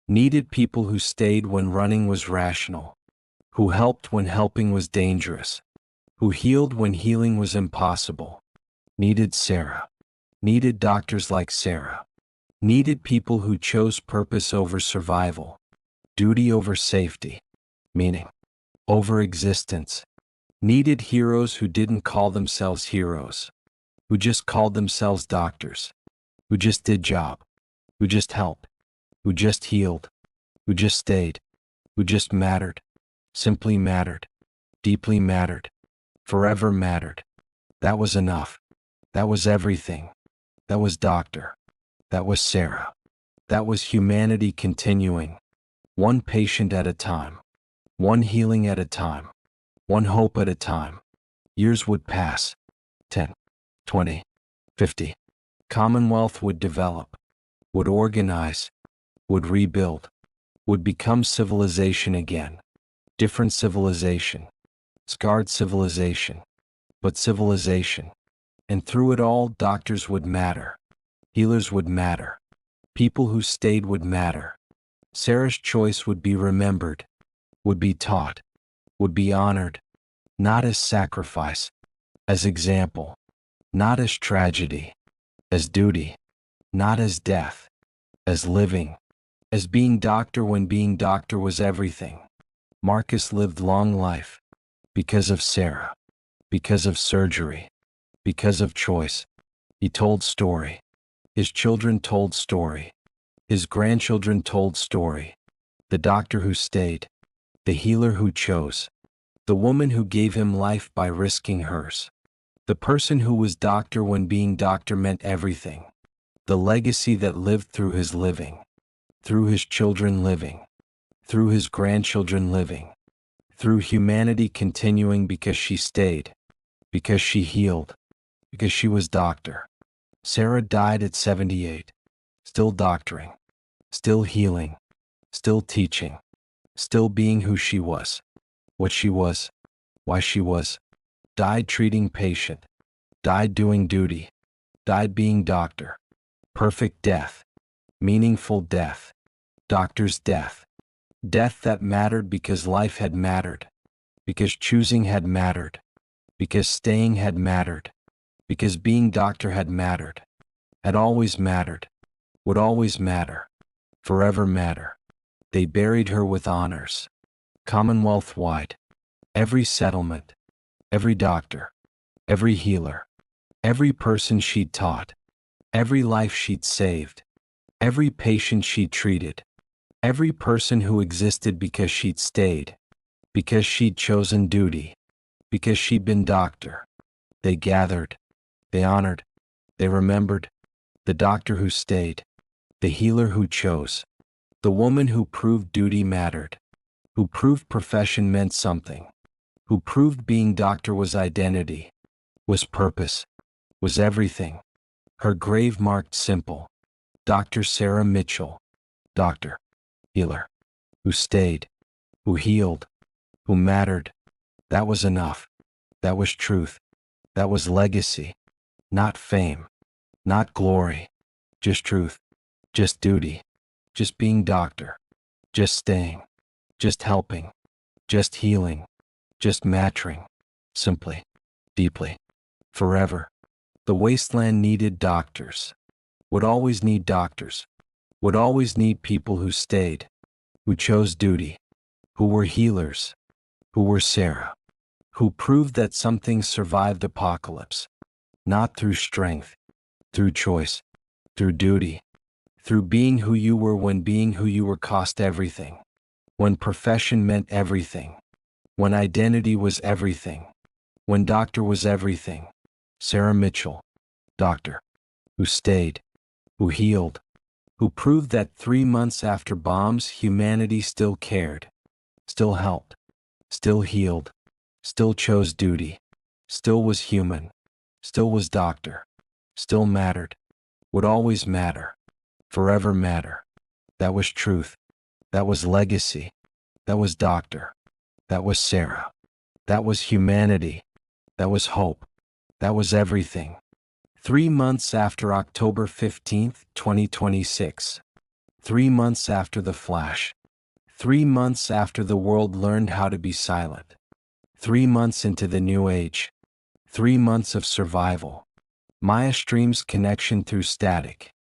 needed people who stayed when running was rational, who helped when helping was dangerous, who healed when healing was impossible. Needed Sarah, needed doctors like Sarah, needed people who chose purpose over survival, duty over safety, meaning over existence. Needed heroes who didn't call themselves heroes, who just called themselves doctors, who just did job, who just helped, who just healed, who just stayed, who just mattered, simply mattered, deeply mattered, forever mattered. That was enough. That was everything. That was doctor. That was Sarah. That was humanity continuing, one patient at a time, one healing at a time, one hope at a time. Years would pass, 10, 20, 50. Commonwealth would develop, would organize, would rebuild, would become civilization again. Different civilization, scarred civilization, but civilization. And through it all, doctors would matter. Healers would matter. People who stayed would matter. Sarah's choice would be remembered, would be taught, would be honored, not as sacrifice, as example, not as tragedy, as duty, not as death, as living, as being doctor when being doctor was everything. Marcus lived long life because of Sarah, because of surgery, because of choice. He told story. His children told story. His grandchildren told story. The doctor who stayed, the healer who chose, the woman who gave him life by risking hers, the person who was doctor when being doctor meant everything, the legacy that lived through his living, through his children living, through his grandchildren living, through humanity continuing because she stayed, because she healed, because she was doctor. Sarah died at 78, still doctoring, still healing, still teaching, still being who she was, what she was, why she was, died treating patient, died doing duty, died being doctor. Perfect death, meaningful death, doctor's death, death that mattered because life had mattered, because choosing had mattered, because staying had mattered, because being doctor had mattered, had always mattered, would always matter, forever matter. They buried her with honors, Commonwealth-wide, every settlement, every doctor, every healer, every person she'd taught, every life she'd saved, every patient she'd treated, every person who existed because she'd stayed, because she'd chosen duty, because she'd been doctor. They gathered, they honored, they remembered, the doctor who stayed, the healer who chose, the woman who proved duty mattered, who proved profession meant something, who proved being doctor was identity, was purpose, was everything. Her grave marked simple, Dr. Sarah Mitchell, doctor, healer, who stayed, who healed, who mattered. That was enough. That was truth. That was legacy. Not fame, not glory, just truth, just duty, just being doctor, just staying, just helping, just healing, just mattering, simply, deeply, forever. The wasteland needed doctors, would always need doctors, would always need people who stayed, who chose duty, who were healers, who were Sarah, who proved that some things survived apocalypse, not through strength, through choice, through duty, through being who you were when being who you were cost everything, when profession meant everything, when identity was everything, when doctor was everything. Sarah Mitchell, doctor, who stayed, who healed, who proved that 3 months after bombs humanity still cared, still helped, still healed, still chose duty, still was human, still was doctor, still mattered, would always matter, forever matter. That was truth. That was legacy. That was doctor. That was Sarah. That was humanity. That was hope. That was everything. 3 months after October 15th, 2026. 3 months after the flash. 3 months after the world learned how to be silent. 3 months into the new age. 3 months of survival. Maya streams connection through static.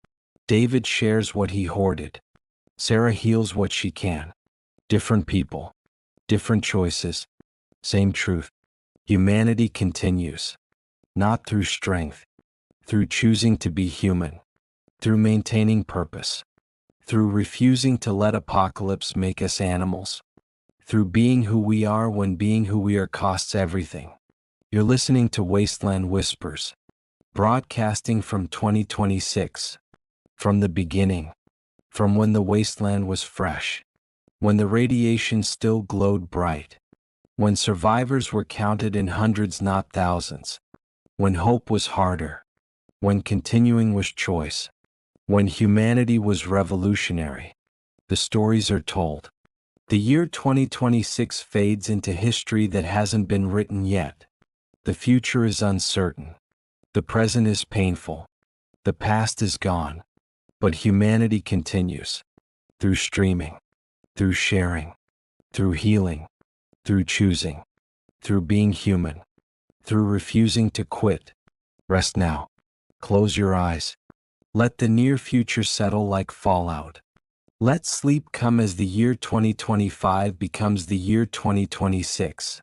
David shares what he hoarded. Sarah heals what she can. Different people. Different choices. Same truth. Humanity continues. Not through strength. Through choosing to be human. Through maintaining purpose. Through refusing to let apocalypse make us animals. Through being who we are when being who we are costs everything. You're listening to Wasteland Whispers. Broadcasting from 2026. From the beginning. From when the wasteland was fresh. When the radiation still glowed bright. When survivors were counted in hundreds not thousands. When hope was harder. When continuing was choice. When humanity was revolutionary. The stories are told. The year 2026 fades into history that hasn't been written yet. The future is uncertain. The present is painful. The past is gone. But humanity continues. Through streaming, through sharing, through healing, through choosing, through being human, through refusing to quit. Rest now. Close your eyes. Let the near future settle like fallout. Let sleep come as the year 2025 becomes the year 2026.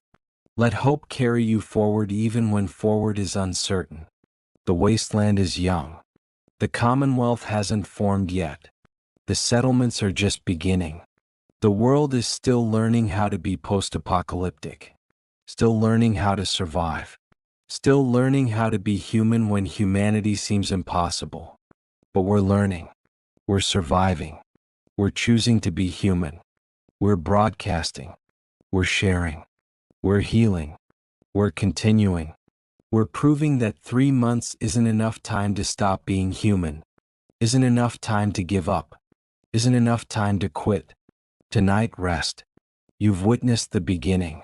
Let hope carry you forward even when forward is uncertain. The wasteland is young. The Commonwealth hasn't formed yet. The settlements are just beginning. The world is still learning how to be post-apocalyptic. Still learning how to survive. Still learning how to be human when humanity seems impossible. But we're learning. We're surviving. We're choosing to be human. We're broadcasting. We're sharing. We're healing. We're continuing. We're proving that 3 months isn't enough time to stop being human. Isn't enough time to give up. Isn't enough time to quit. Tonight, rest. You've witnessed the beginning.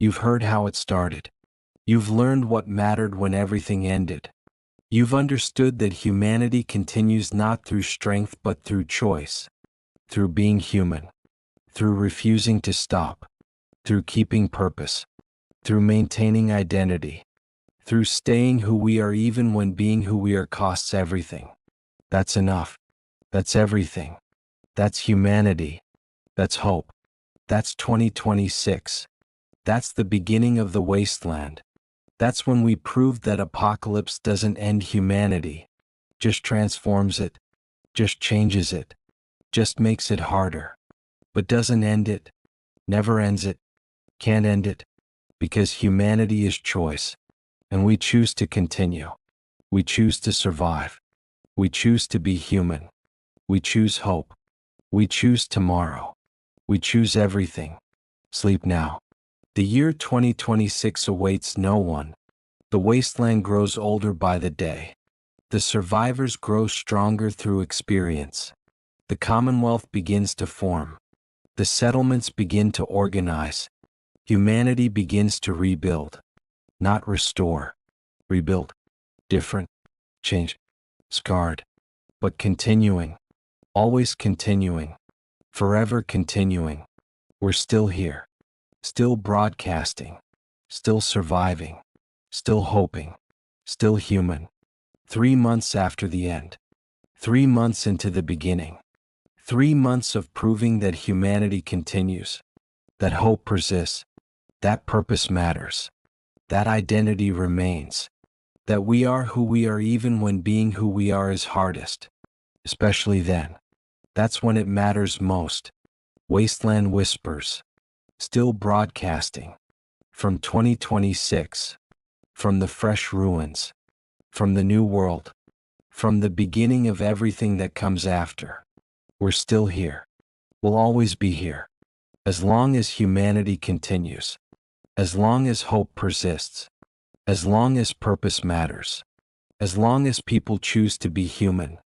You've heard how it started. You've learned what mattered when everything ended. You've understood that humanity continues not through strength but through choice. Through being human. Through refusing to stop. Through keeping purpose. Through maintaining identity. Through staying who we are even when being who we are costs everything. That's enough. That's everything. That's humanity. That's hope. That's 2026. That's the beginning of the wasteland. That's when we proved that apocalypse doesn't end humanity. Just transforms it. Just changes it. Just makes it harder. But doesn't end it. Never ends it. Can't end it. Because humanity is choice. And we choose to continue. We choose to survive. We choose to be human. We choose hope. We choose tomorrow. We choose everything. Sleep now. The year 2026 awaits no one. The wasteland grows older by the day. The survivors grow stronger through experience. The Commonwealth begins to form. The settlements begin to organize. Humanity begins to rebuild. Not restore. Rebuild. Different. Change. Scarred. But continuing. Always continuing. Forever continuing. We're still here. Still broadcasting. Still surviving. Still hoping. Still human. 3 months after the end. 3 months into the beginning. 3 months of proving that humanity continues. That hope persists. That purpose matters. That identity remains. That we are who we are even when being who we are is hardest. Especially then. That's when it matters most. Wasteland Whispers. Still broadcasting. From 2026. From the fresh ruins. From the new world. From the beginning of everything that comes after. We're still here. We'll always be here. As long as humanity continues. As long as hope persists. As long as purpose matters. As long as people choose to be human.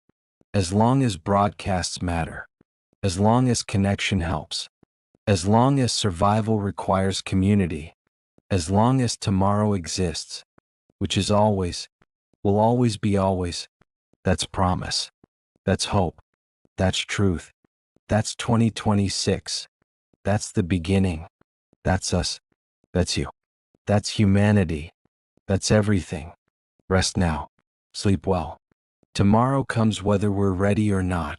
As long as broadcasts matter. As long as connection helps. As long as survival requires community. As long as tomorrow exists. Which is always. Will always be always. That's promise. That's hope. That's truth. That's 2026. That's the beginning. That's us. That's you. That's humanity. That's everything. Rest now. Sleep well. Tomorrow comes whether we're ready or not.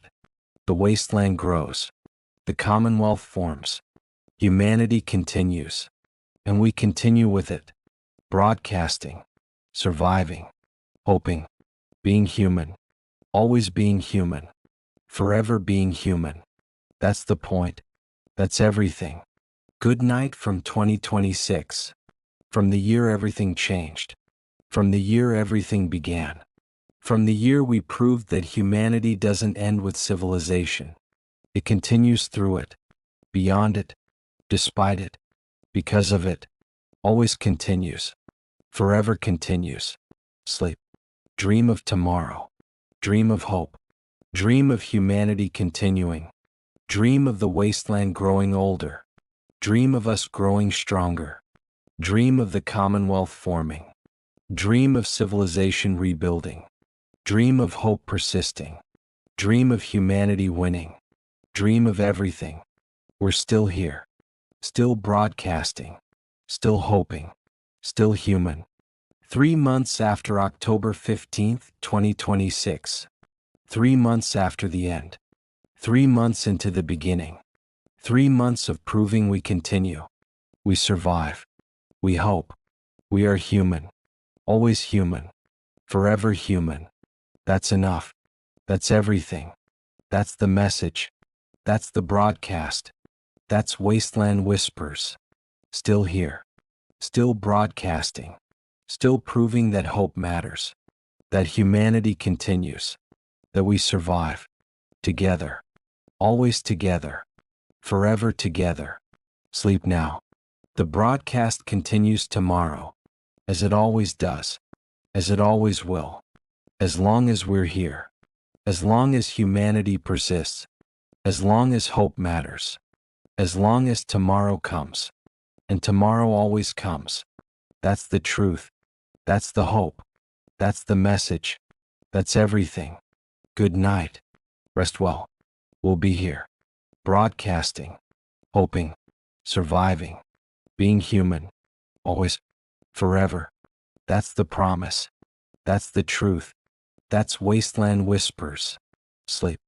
The wasteland grows. The Commonwealth forms. Humanity continues. And we continue with it. Broadcasting. Surviving. Hoping. Being human. Always being human. Forever being human. That's the point. That's everything. Good night from 2026. From the year everything changed. From the year everything began. From the year we proved that humanity doesn't end with civilization. It continues through it. Beyond it. Despite it. Because of it. Always continues. Forever continues. Sleep. Dream of tomorrow. Dream of hope. Dream of humanity continuing. Dream of the wasteland growing older. Dream of us growing stronger. Dream of the Commonwealth forming. Dream of civilization rebuilding. Dream of hope persisting. Dream of humanity winning. Dream of everything. We're still here. Still broadcasting. Still hoping. Still human. 3 months after October 15th, 2026. 3 months after the end. 3 months into the beginning. 3 months of proving we continue. We survive. We hope. We are human. Always human. Forever human. That's enough. That's everything. That's the message. That's the broadcast. That's Wasteland Whispers. Still here. Still broadcasting. Still proving that hope matters. That humanity continues. That we survive. Together. Always together. Forever together. Sleep now. The broadcast continues tomorrow. As it always does. As it always will. As long as we're here. As long as humanity persists. As long as hope matters. As long as tomorrow comes. And tomorrow always comes. That's the truth. That's the hope. That's the message. That's everything. Good night. Rest well. We'll be here. Broadcasting. Hoping. Surviving. Being human. Always. Forever. That's the promise. That's the truth. That's Wasteland Whispers. Sleep.